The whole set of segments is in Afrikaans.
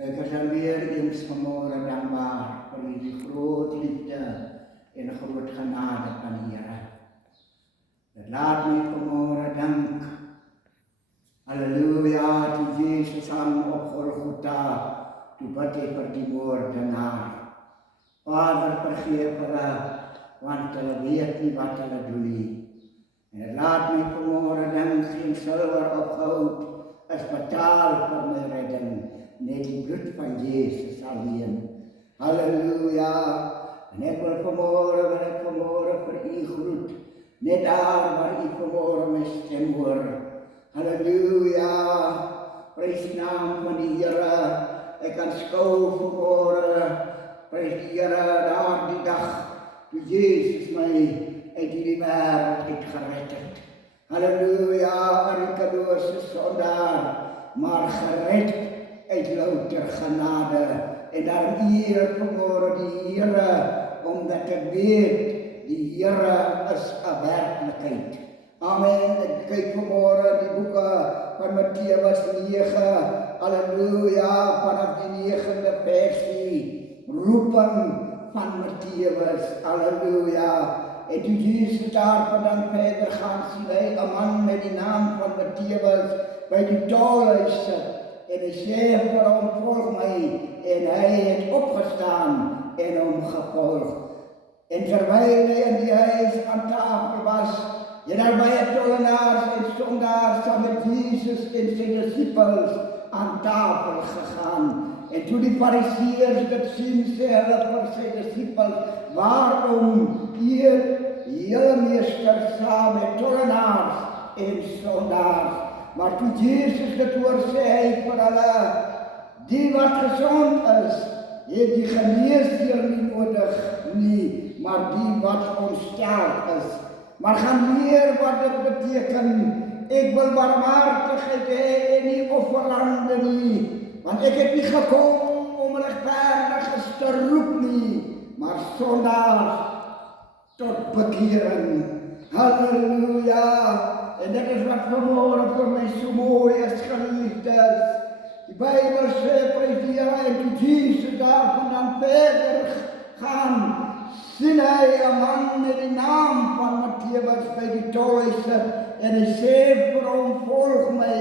Ek is dan weer eens vanmorgen dankbaar voor die grote liefde en groot genade van die Here. Dat laat my vanmorgen dank. Halleluja, toe Jezus hang op Golgotha, toe bid hy vir die moordenaar. Vader, vergeef hulle, want hulle weet nie wat hulle doen nie. En laat my vanmorgen dank, geen silwer of goud is betaal vir my redding. Net die bloed van Jezus alleen. Halleluja. En ek wil vanmorgen vir u groet. Net daar waar u vanmorgen my stem hoor. Halleluja. Prys die naam van die Here. Ek kan skou vanmorgen. Prys die Here daar die dag. Toe Jezus my uit die wêreld uitgered het. Halleluja. Arkelose sondaar. Maar gered uit louter genade, en daarom eer vanmorgen die Here, omdat ek weet, die Here is 'n werklikheid. Amen. Ek kyk vanmorgen die boeke van Matteus 9, halleluja, vanaf die 9de versie, roeping van Matteus, halleluja. En toe Jesus daarvan verder gaan, sien hy 'n man met die naam van Matteus by die tolhuis sit. En hy sê vir hom, volg my, en hy het opgestaan en hom gevolg. En terwyl hy in die huis aan tafel was, en daar baie tollenaars en sondaars saam met Jesus en sy disippels aan tafel gegaan. En toe die Fariseërs dit sien, sê hulle vir sy disippels, waarom eet julle meester saam met tollenaars en sondaars? Maar toe Jezus dit hoor, sê hy vir hulle, die wat gesond is, het die geneesheer nie nodig nie, maar die wat ontsteld is. Maar gaan leer wat dit beteken, ek wil barmhartigheid hê en nie offerande nie, want ek het nie gekom om regverdiges te roep nie, maar sondaars tot bekering. Halleluja. En dit is wat vanmorgen vir my so mooi is, geliefdes. Die Bijbel sê, prys die Here, en toe Jesus daarvan verder gaan, sien hy 'n man met die naam van Matteus by die tolhuis sit, en hy sê vir hom, volg my,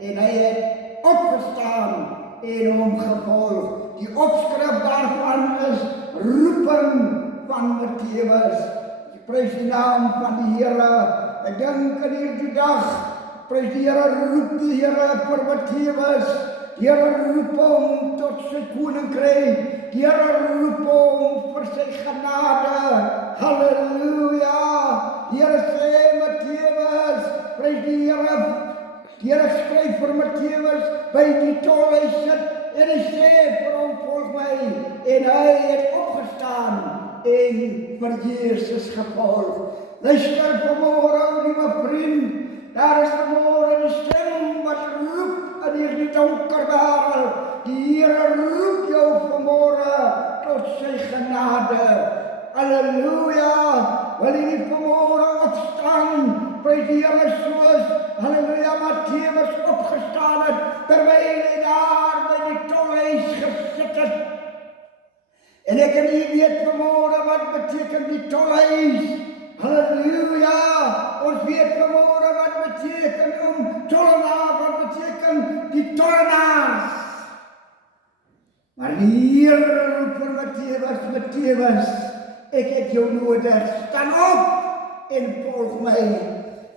en hy het opgestaan en hom gevolg. Die opskrif daarvan is roeping van Matteus. Prys die naam van die Here. Ek dink in hierdie dag, prys die Here, roep die Here vir Matteus. Die Here roep hom tot sy koninkryk. Die Here roep hom vir sy genade. Halleluja. Die Here sê, Matteus, prys die Here. Die Here skryf vir Matteus by die tolhuis sit, en hy sê vir hom, volg my, en hy het opgestaan en vir Jesus gevolg. Luister vanmorgen, liewe vriend, daar is vanmorgen die stem wat roep in hierdie donker wêreld. Die Here roep jou vanmorgen tot sy genade. Halleluja, wil jy nie vanmorgen opstaan, prys die Here soos, halleluja, Matteus opgestaan het, terwyl hy daar by die tolhuis gesit het. En ek en jy weet vanmorgen wat beteken die tolhuis. Halleluja, ons weet vanmorgen wat beteken om tollenaar, wat beteken die tollenaars. Maar die Here roep vir Matteus, ek het jou nodig, staan op en volg my.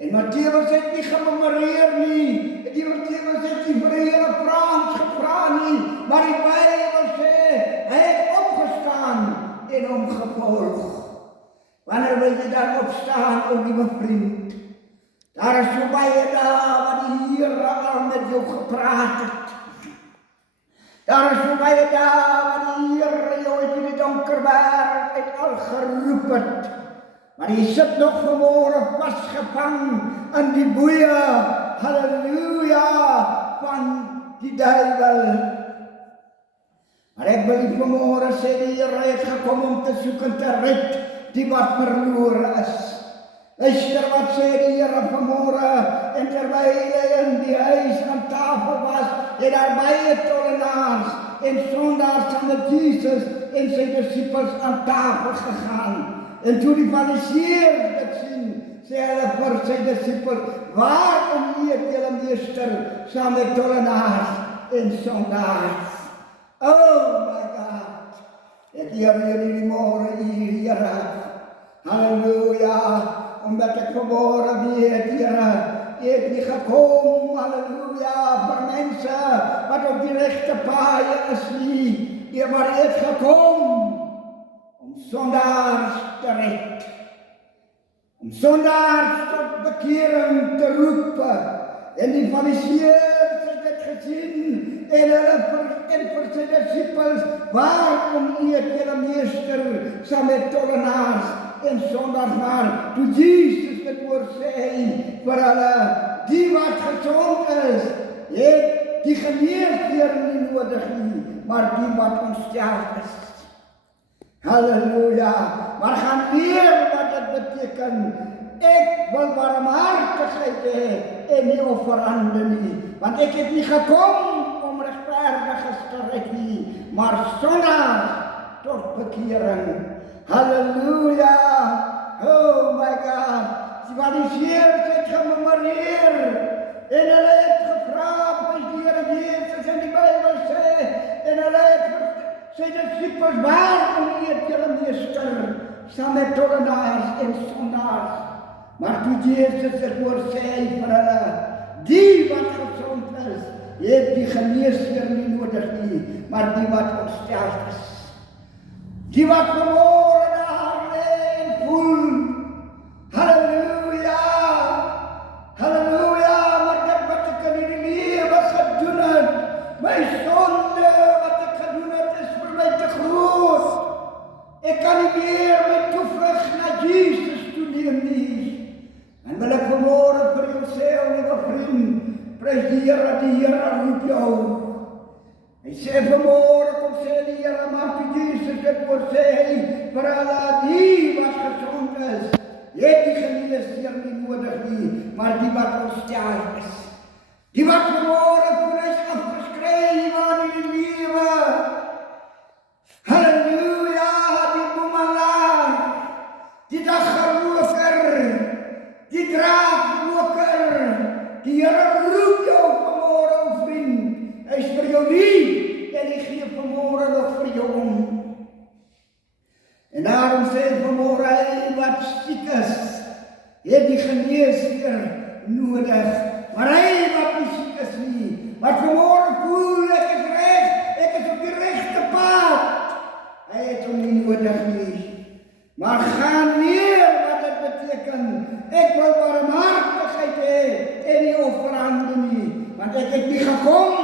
En Matteus het nie gememoreer nie, die Matteus het nie vir die Here Frans gevra nie, maar die Bybel sê, hy het opgestaan en hom gevolg. Wanneer wil jy daar opstaan, o liewe vriend? Daar is so baie dae wat die Here al met jou gepraat het. Daar is so baie dae wat die Here jou uit die donker wêreld uit al geroep het. Maar jy sit nog vanmorgen vasgevang in die boeie, halleluja, van die duiwel. Maar ek wil nie vanmorgen sê, die Here het gekom om te soek en te red die wat verloren is. Luister wat sê die Here vanmorgen, en terwyl hy in die huis aan tafel was, het daar baie tollenaars en sondaars saam met Jesus en sy disippels aan tafel gegaan. En toe die fariseërs dit sien, sê hulle vir sy disippels, waarom eet julle meester saam met tollenaars en sondaars? Oh my God, ek eer jullie môre hier, Here. Halleluja, omdat ek vanmôre weet, Here, ek het nie gekom, halleluja, vir mense wat op die regte paaie is nie, maar ek het gekom om sondaars te red, om sondaars tot bekering te roep. En die fariseërs het dit gesien en hulle vir sy disippels, waarom eet julle meester saam met tollenaars en sondaars? Maar toe Jesus dit oor sê vir hulle, die wat gesond is, het die geneesheer nie nodig nie, maar die wat ontsteld is. Halleluja, maar gaan leer wat dit beteken. Ek wil barmhartigheid hê en nie offerande nie, want ek het nie gekom om regverdiges te red nie, maar sondaars tot bekering. Halleluja, oh my God, die fariseërs het gememoreer en hulle het gevra, prys die Here Jesus in die Bybel sê, en hulle het sy disippels, waarom eet julle meester saam met tollenaars en sondaars? Maar toe Jesus dit oor sê vir hulle, die wat gesond is, het die geneesheer nie nodig nie, maar die wat ontsteld is. Die wat vanmôre daar lê en voel, halleluja, halleluja, maar dit wat ek in die lewe gedoen het, my sonde wat ek gedoen het, is vir my te groot. Ek kan nie meer my toevlug na Jesus toeneem nie. En wil ek vanmôre vir jou sê, liewe vriend, prys die Here roep jou. Hy sê vanmôre, kom sê die Here, maar toe Jesus dit oor sê, vir hulle die wat gesond is, het die geneesheer nie nodig nie, maar die wat ontsteld is. Die wat vanmôre vrees afgeskryf aan in die lewe. Halleluja, die boemelaar, die daggeroker, die draagloker, die Here roep jou vanmôre, o vriend. Hy is vir jou lief en hy gee vanmôre nog vir jou om. En daarom sê vanmôre, hy wat siek is, het die geneesheer nodig. Maar hy wat nie siek is nie, wat vanmôre voel, ek is reg, ek is op die regte pad, hy het hom nie nodig nie. Maar gaan leer wat dit beteken. Ek wil barmhartigheid hê en nie offerande nie, want ek het nie gekom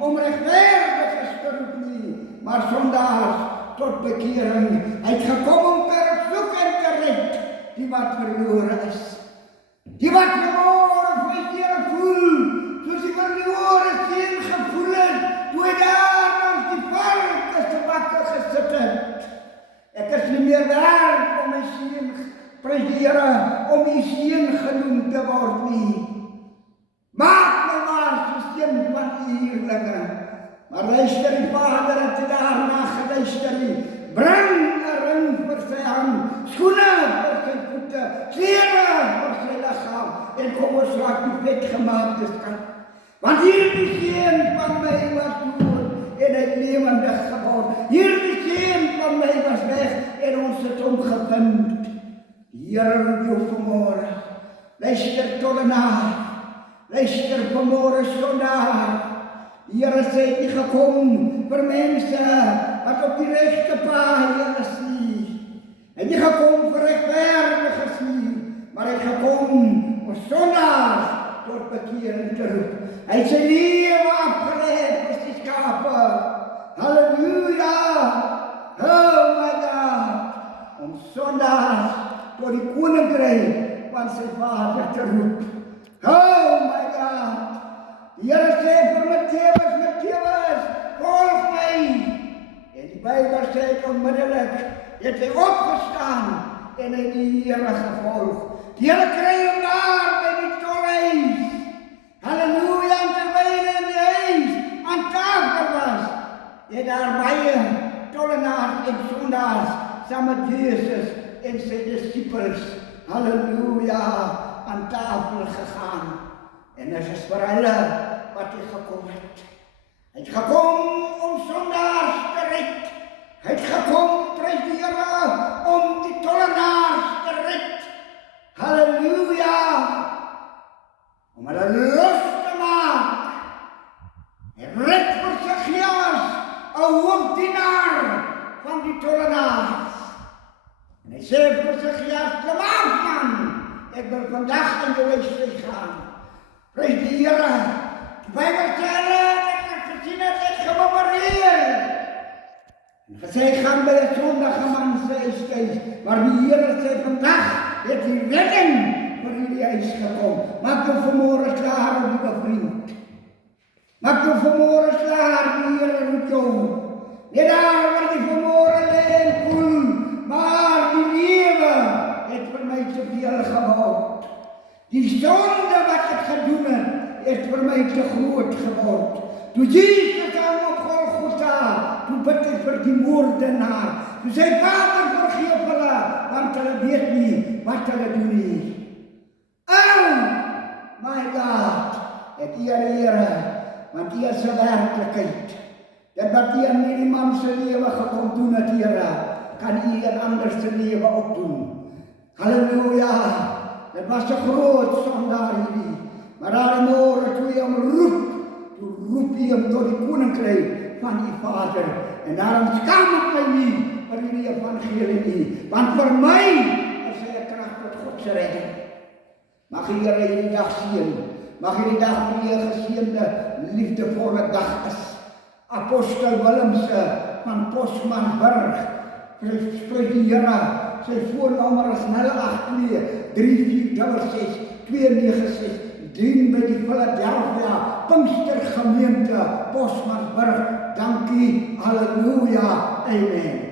om regverdiges te roep nie, maar sondaars tot bekering. Hy het gekom om te soek en te red die wat verlore is. Die wat vanmôre vir die Here voel, soos die verlore seun gevoel het, toe hy daar langs die varke se bakke gesit het. Ek is nie meer werd om my seun, prys die Here, om die seun genoem te word nie. Maak my maar so seun van die huurlinge. Maar luister, die Vader het daarna geluister nie. Bring 'n ring vir sy hand, skoene vir sy voete, klere vir sy liggaam, en kom ons laat die vetgemaakte skat. Want hierdie seun van my was dood en hy het lewendig geword. Hierdie seun van my was weg en ons het hom gevind. Die Here roep jou vanmôre. Luister tollenaar. Luister vanmôre sondaar. Die Here sê hy het gekom vir mense wat op die regte paaie is nie. Hy het nie gekom vir regverdiges nie, maar hy het gekom om sondaars tot bekering te roep. Hy het sy lewe afgelê vir die skape. Halleluja! Oh my God! Om sondaars tot die koninkryk van sy Vader te roep. Oh my God! Die Here sê vir Matteus, volg my. En die Bybel sê onmiddellik, het hy opgestaan en hy die Here gevolg. Die Here kry hom daar by die tolhuis. Halleluja, en terwyl hy in die huis aan tafel was, het daar baie tollenaars en sondaars saam met Jesus en sy disciples, halleluja, aan tafel gegaan. En dit is vir hulle wat hy gekom het. Hy het gekom om sondaars te red. Hy het gekom, prys die Here, om die tollenaars te red. Halleluja! Om hulle los te maak. Hy red vir Zacchaeus, 'n hoofdienaar van die tollenaars. En hy sê vir Zacchaeus, kom af man, ek wil vandag in jou huis gaan. Prys die Here. Die Bybel sê dat ek gesien het, ek gememoreer. En gesê, gaan by 'n sondige man sy huis, maar die Here sê vandag het die redding vir hierdie huis gekom. Maak jou vanmôre klaar, liewe vriend. Maak jou vanmôre klaar, die Here roep jou. Net daar waar jy vanmôre lê en voel, maar die lewe het vir my te veel geword. Die sonde wat ek gedoen het vir my te groot geword. Toe Jesus aan op Golgotha, toe bid hy vir die moordenaar. Toe sê Vader, vergeef hulle, want hulle weet nie wat hulle doen nie. Oh, my God, ek eer die Here, want U is 'n werklikheid. Dit wat U in hierdie man se lewe gekom doen het, Here, kan U in ander se lewe ook doen. Halleluja, dit was 'n groot sondaar hierdie, maar daar môre toe hy hom roep, toe roep hy hom tot die koninkryk van die Vader. En daarom skaam ek my nie vir die evangelie nie, want vir my is hy 'n krag tot God se redding. Mag die Here hierdie dag seën. Mag hierdie dag vir 'n geseënde, liefdevolle dag is. Apostel Willemse van Posmansberg, prys die Here. Sy voornommer is 082 3466 296. Dien by die Philadelphia Pinkstergemeente Posmansberg. Dankie, halleluja, amen.